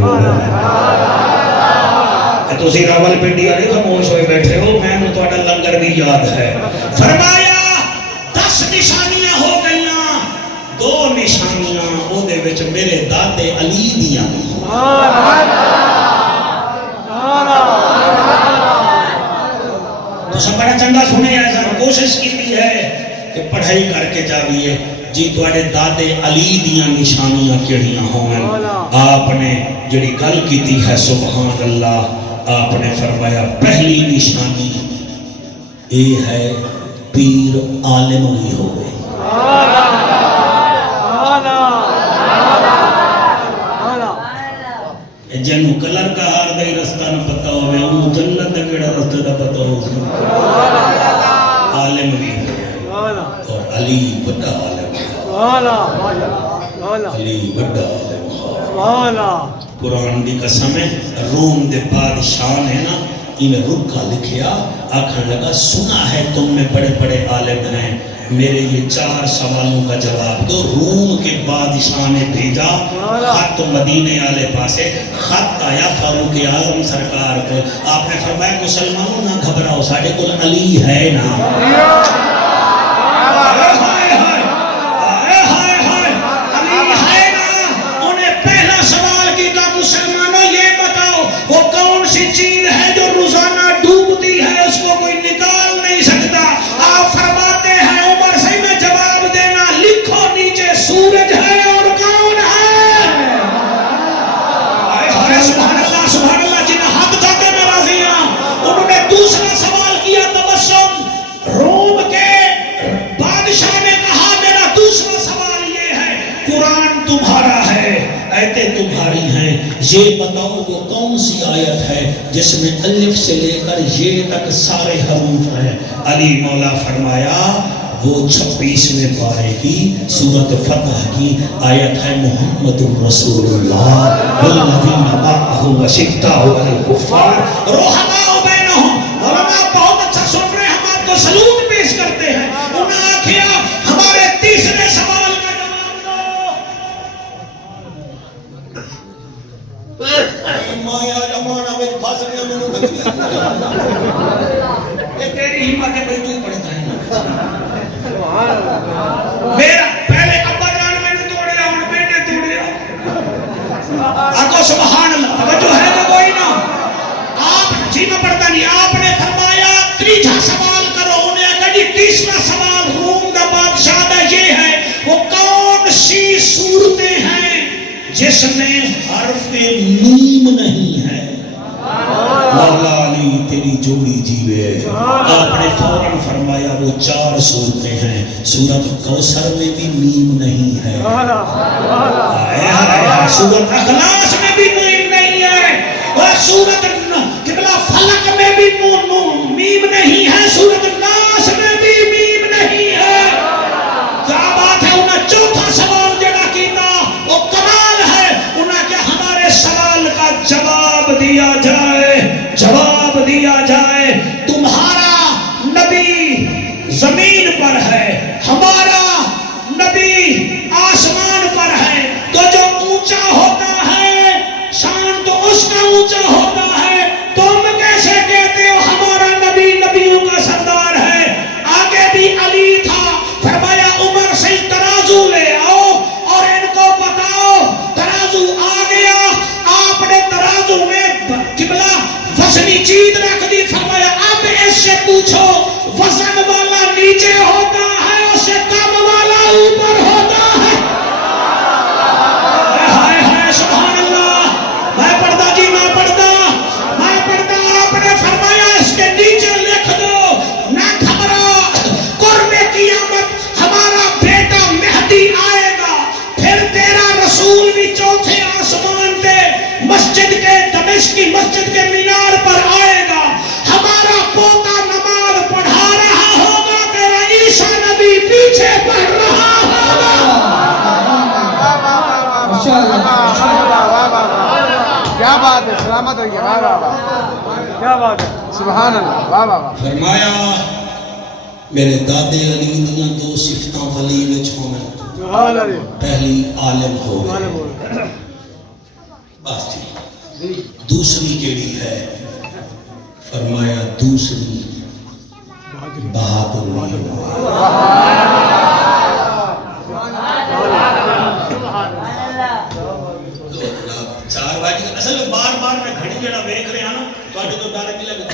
تو اسی راول پنڈی والے خاموش ہوئے بیٹھے ہو. میں نے تہاڈا لنگر بھی یاد ہے. فرمایا 10 نشانیاں ہو گئیاں. 2 نشانیاں او دے وچ میرے دادے علی دیاں بھی. تو سب بڑا چنگا سنے ایسا کوشش کی ہے کہ پڑھائی کر کے جاویے جی تواڈے دادے علی دیاں نشانیاں کیڑیاں ہون. آپ نے جڑی گل کیتی ہے سبحان اللہ. آپ نے فرمایا پہلی نشانی یہ ہے پیر عالم ہوئی ہوئے. جنہوں کلر کا ہار دے رستہ نہ پتا ہوئے انہوں جنت دے کیڑا رستہ دا پتا ہوئے. عالم بھی ہوئے اور علی بڑا عالم. علی بڑا عالم. قرآن دی قسم ہے روم دے بادشاہ نے نا انہیں رکا لکھیا آکھن لگا سنا ہے تم میں بڑے بڑے عالم ہیں میرے یہ 4 سوالوں کا جواب دو. روم کے بادشاہ نے بھیجا خط مدینے والے پاسے. خط آیا فاروق اعظم سرکار کو. آپ نے فرمایا مسلمانوں نہ گھبراؤ ساڈے کول علی ہے نا. مسلمانوں یہ بتاؤ وہ کون سی چیز ہے جو روزانہ ڈوبتی ہے اس کو کوئی نکال نہیں سکتا. آپ فرماتے ہیں عمر سے میں جواب دینا لکھو نیچے سورج ہے اور کون ہے. سبحان اللہ سبحان اللہ. جنہیں حد کہتے میں راضی ہوں. انہوں نے دوسرا سوال کیا تبسم. روم کے بادشاہ نے کہا میرا دوسرا سوال یہ ہے قرآن تمہارا ہے آیتیں تمہاری ہیں یہ بتاؤ وہ کون سی آیت ہے جس میں الف سے لے کر یہ تک سارے حروف ہیں. علی مولا فرمایا وہ 26ویں پارے کی سورۃ فتح کی آیت ہے محمد الرسول اللہ والذین معہ اشداء علی الکفار رحماء بینہم. مولانا بہت اچھا سن رہے ہیں. ہم آپ کو سلوٹ پیش کرتے ہیں. انہوں نے آکھیا ہمارے تیسرے سوال مایا جمانا میں پھاسنے میں نو یہ تیری ہمت ہے بھئی تو پڑھتا ہے. میرا پہلے ابا جان میں نے توڑیا ہوں بیٹے توڑیا. آقا سبحان اللہ. توجہ ہے تو کوئی نہ. آپ جی میں پڑھتا نہیں. آپ نے فرمایا تیجا سوال کرو. تیسرا سوال روم کا بادشاہ کا یہ ہے وہ کون سی صورتیں ہیں جس میں حرف نون نہیں ہے؟ مولا علی تیری جوڑی جیوے آپ نے فوراً فرمایا وہ 4 صورتیں ہیں. سورۃ کوثر میں بھی میم نہیں ہے, سورۃ اخلاص میں بھی میم نہیں ہے, اور سورۃ قبلہ فلق میں بھی میم نہیں ہے, سورۃ الناس میں بھی میم نہیں ہے. کیا بات ہے. انہیں چوتھا سوال جڑا کیتا وہ کمال ہے. انہیں کہ ہمارے سوال کا جواب دیا جائے, جواب دیا جائے. تمہارا نبی زمین پر ہے, ہمارا نبی آسمان پر ہے, تو جو اونچا ہوتا ہے شان تو اس کا اونچا ہوتا ہے. تم کیسے کہتے ہو ہمارا نبی نبیوں کا سردار ہے؟ آگے بھی علی تھا, فرمایا عمر سے ترازو لے آؤ اور ان کو بتاؤ. ترازو آ گیا, آپ نے ترازو میں قبلہ وزنی چیز رکھ دی. فرمایا اب اس سے پوچھو وزن والا نیچے ہوتا ہے اس سے کم والا اوپر ہوتا ہے؟ ہائے ہائے سبحان اللہ. میں پڑھتا جی, میں پڑھتا. آپ نے فرمایا اس کے نیچے لکھ دو نہ گھبرا, قرب قیامت ہمارا بیٹا مہدی آئے گا, پھر تیرا رسول بھی چوتھے آسمان پہ مسجد کے دمشق کی مسجد کے مینار پر آئے گا, ہمارا پوتا نماز پڑھا رہا ہوگا, تیرا عیسیٰ نبی پیچھے پڑھ رہا ہوگا. کیا بات ہے, سلامت رہیے. واہ واہ واہ, کیا بات ہے, سبحان اللہ. واہ واہ واہ. فرمایا میرے دادے علی دیاں 2 صفتاں ولی وچ ہوویں. پہلی عالم ہو بس جی. دوسری کیڑی ہے؟ فرمایا دوسری بہادر ہوئی. 4 بجے اصل بار بار میں گھڑی جڑا ویکھ رہا نا تواڈے تو ڈر نہیں لگدا.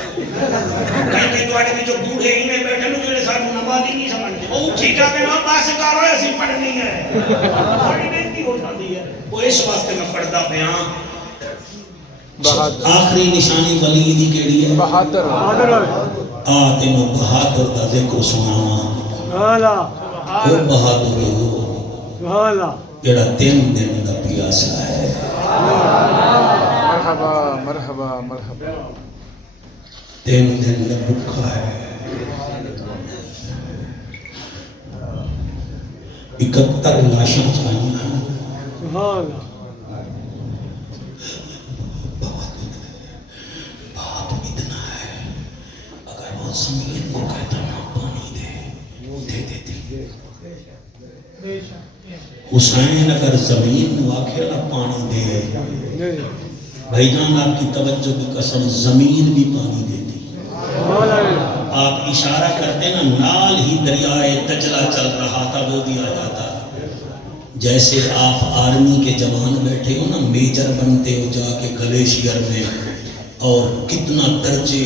کہیں تواڈے وچ جو بوڑھے ایویں بیٹھے نو جڑے سانو نماز ہی نہیں سمجھدے, او اٹھی جا کے نا بس کرو اسی پڑھنی ہے. بڑی بےزتی ہو جاتی ہے. وہ اس واسطے میں پڑھدا پیا. آخری نشانی ولی دی کیڑی ہے؟ بہادر. تینوں بہادر دا ذکر سناواں. او بہادر ہو جڑا 3 دن دا پیاسا ہے. مرحبا مرحبا مرحبا. 3 دن دا بھوکا ہے. 71 لاشاں چاہیے ہیں. بہت اتنا ہے, اگر وہ زمین کو کہتا نا پانی دے دیتی. حسین اگر زمین واقعہ نہ پانی دے, بھائی جان آپ کی توجہ کی قسم زمین بھی پانی دیتی. آپ اشارہ کرتے نا, نال ہی دریائے دجلہ چل رہا تھا, وہ بھی آ جاتا. جیسے آپ آرمی کے جوان بیٹھے ہو نا, میجر بنتے ہو جا کے گلیشیئر میں, اور کتنا درجے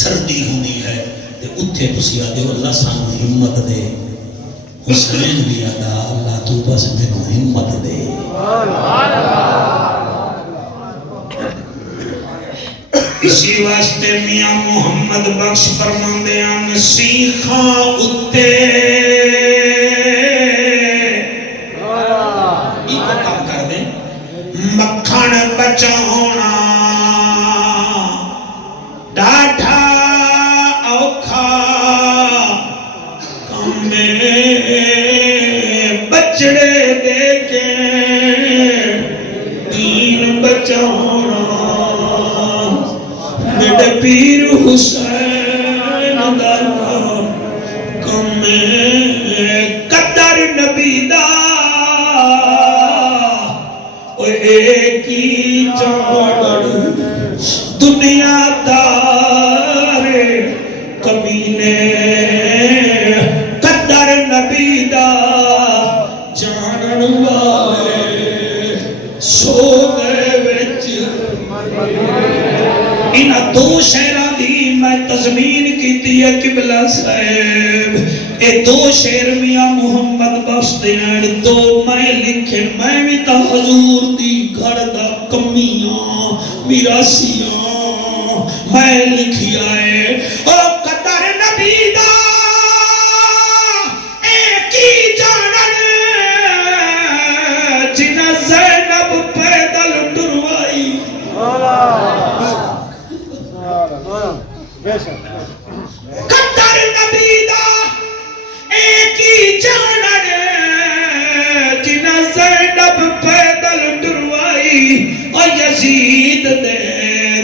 سردی ہونی ہے, تے اتھے تسی آتے ہو اللہ سانو ہمت دے. حسین بھی آتا اللہ تو بس مینوں ہمت دے. اسی واسطے میاں محمد بخش فرماندے ہیں سیخاں اتے کام کر دیں مکھن بچاؤنا ڈاٹھا اوکھا کمے بچڑے دے کے دین بچاؤنا. میرے پیر حسین دا کم قدر نبی دا ایک ہی جان دنیا دار کمینے قدر نبی دا جانن والے سو گئے وچ. ان 2 شہرہ دی میں تضمین کی کیتی ہے قبلہ صاحب اے دو شیر میاں محمد بخش دین دو میں لکھن میں بھی تا حضور دی گھر دا کمیاں میراسیاں میں لکھیا ہے او قدر نبی دا ایک ہی جانن جنہ زینب پیدل ٹروائی قدر نبی دا ایک ہی جانن جنہ زینب پیدل ٹروائی اور یزید دے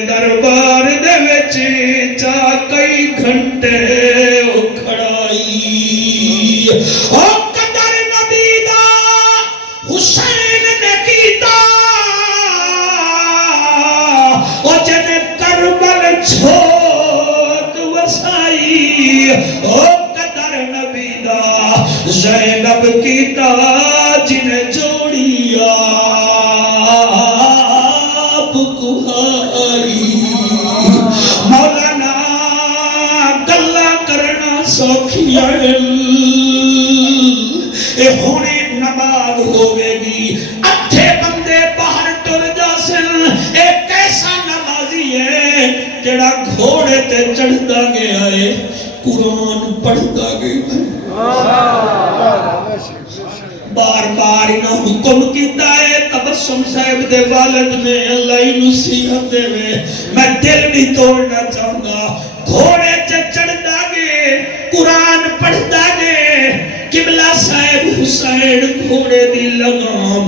دربار دے وچ جا کئی گھنٹے کھڑائی او قدر نبی دا حسین نے کیتا او جن کربل چھوٹ وسائی او قدر نبی دا زینب کیتا جن جوڑی آپ کہائی مولانا گلہ کرنا سوکھیا اے ہونے نباد ہوئے گی اتھے بندے باہر ٹر جاسن اے کیسا نمازی ہے جڑا گھوڑے تے چڑھتا گیا ہے قرآن پڑھتا گیا ہے بار بار انہا حکم کیتا ہے تبسم صاحب دے والد نے اللہ نصیحت دے میں دل بھی توڑنا چاہوں گا گھوڑے تے چڑھتا گئے قرآن پڑھتا گئے قبلہ صاحب حسین گھوڑے دی لگام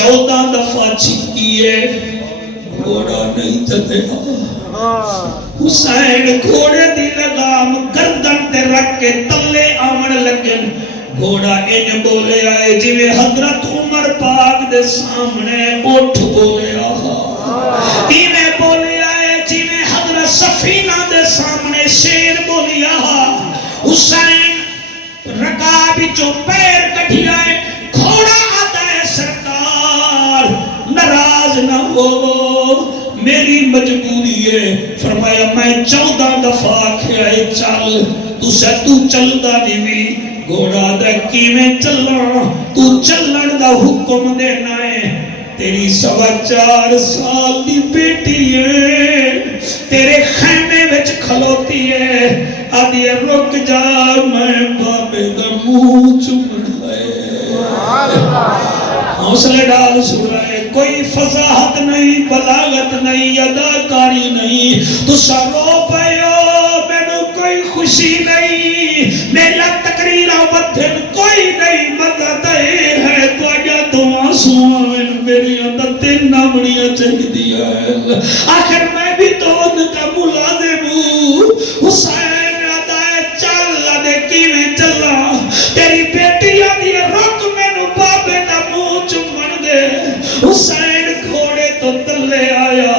14 دفعہ چھکی ہے گھوڑا نہیں چلے حسین گھوڑے دی لگام گردن تے رکھ کے تلے آمن لگن گھوڑا ان بولے آئے جویں حضرت عمر پاک دے سامنے اٹھ بولے آہا ایمیں بولے آئے جویں حضرت سفینہ دے سامنے شیر بولی آہا حسین رکابی جو پیر کٹھی آئے گھوڑا آتا ہے سرکار ناراض نہ ہو میری مجبوری ہے فرمایا میں 14 دفعہ کھائے چل تو سے تو چلدا نہیں گھوڑا دا کیویں چلنا تو چلن دا حکم دینا ہے تیری 4.25 سال دی بیٹی ہے تیرے خیمے وچ کھلوتی ہے آدھی رک جا میں بابے دا منہ چومنا ہے حوصلے ڈال سورائے کوئی فضاحت نہیں بلاغت نہیں اداکاری نہیں تو سارو پیو مینو کوئی خوشی نہیں میرا تقریرہ ودھن کوئی نہیں مدد ہے تو آجا دعا سوائن میری اندر تین نامڑیاں چاہی دیا ہے آخر میں بھی تو ان کا ملازم ہوں حسین آدھائے چل آدھے کیویں چلا تیری بیٹی آدھی رک میں نو بابے دا منہ چمن دے حسین گھوڑے تو تلے آیا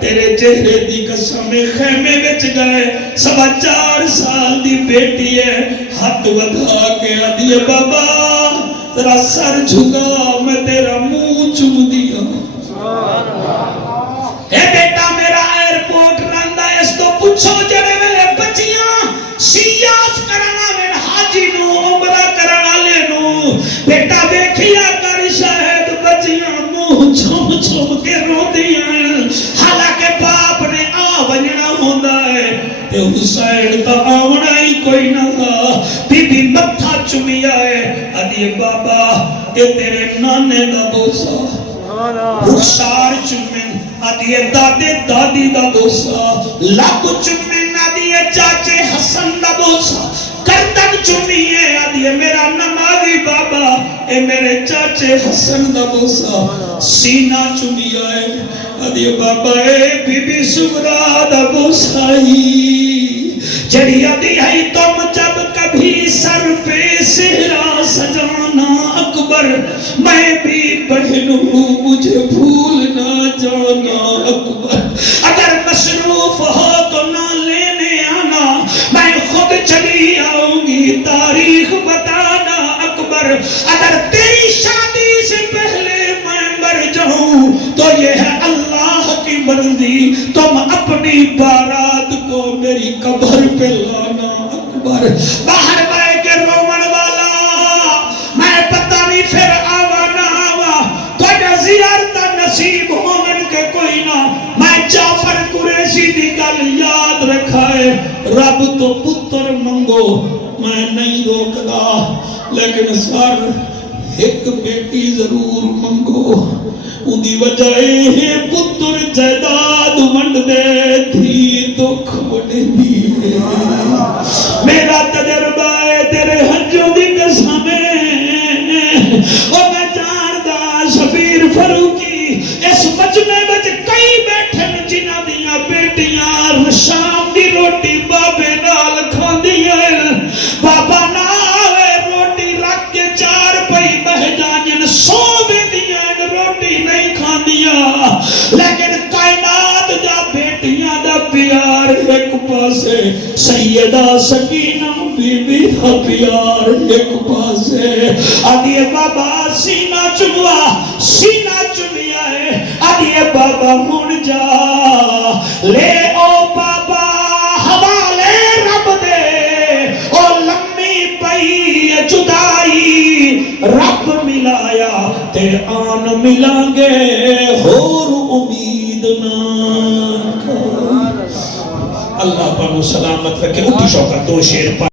تیرے چہرے دی قسم خیمے وچ گئے 4.25 سال دی بیٹی ہے ہاتھ ودھا کے آدھی بابا تیرا سر جھکا میں تیرا منہ چم دیا اے بیٹا میرا ایئرپورٹ رہندا اس تو پوچھو جڑے ویلے بچیاں سیاف کرانا میں حاجی نو عمرہ کرانا لے نو بیٹا ویکھیا کر شاہد بچیاں منہ چھم چھم کے روندیاں حالانکہ باپ نے آ ونجنا ہوندا ہے تے حسین تا آونا ہی کوئی نہ تھا بی بی متھا چمیا ہے ادھی بابا اے تیرے نانے دا بوسا رخسار چمن ادھی دادے دادی دا بوسا لاکھ چمن ادھی چاچے حسن دا بوسا گردن چمیے ادھی میرا نمازی بابا اے میرے چاچے حسن دا بوسا سینہ چمیا ہے ادھی بابا اے بی بی سغرا دا بوسا ہی جڑی ادھی ہے تم جب کبھی سر پہ سہرا سجانا اکبر میں بھی بہن ہوں مجھے بھول نہ جانا اکبر اگر مصروف ہو تو نہ لینے آنا میں خود چلی آؤں گی تاریخ بتانا اکبر اگر تیری شادی سے پہلے میں مر جاؤں تو یہ ہے اللہ کی مرضی تم اپنی بارات کو میری قبر پہ لانا اکبر باہر بہ کے رومن والا میں پتہ نہیں پھر آوا نہ آوا تھوڑا زیارت نصیب ہومن کے کوئی نہ میں جعفر قریشی دی گل یاد رکھائے رب تو پتر منگو میں نہیں روکدا لیکن سر ایک بیٹی ضرور منگو ان دی وجہ ہے پتر جائیداد ونڈ دے تھی دکھ وڈے دی میرا تجربہ ہے تیرے ہنجوں دی قسم اور میں جاندہ شبیر فروکی اس مجمع وچ کئی بیٹھن جنہ دیاں بیٹیاں شام دی روٹی بابے نال کھاندیاں بابا نالے روٹی رکھ کے چار پئی بہ جانن سو بیٹیاں روٹی نہیں کھاندیاں لیکن کائنات دا بیٹیاں دا پیار ایک پاسے سیدہ سکینہ بی بی دا پیار ایک پاسے آدھیے بابا سینہ چمیا ہے آدھیے بابا ہون جا لے او بابا حوالے رب دے او لمبی پئی جدائی رب ملایا تے آن ملیں گے اور امید نہ کر اللہ پاک سلامت رکھے اٹھی شوقت دو شیر پا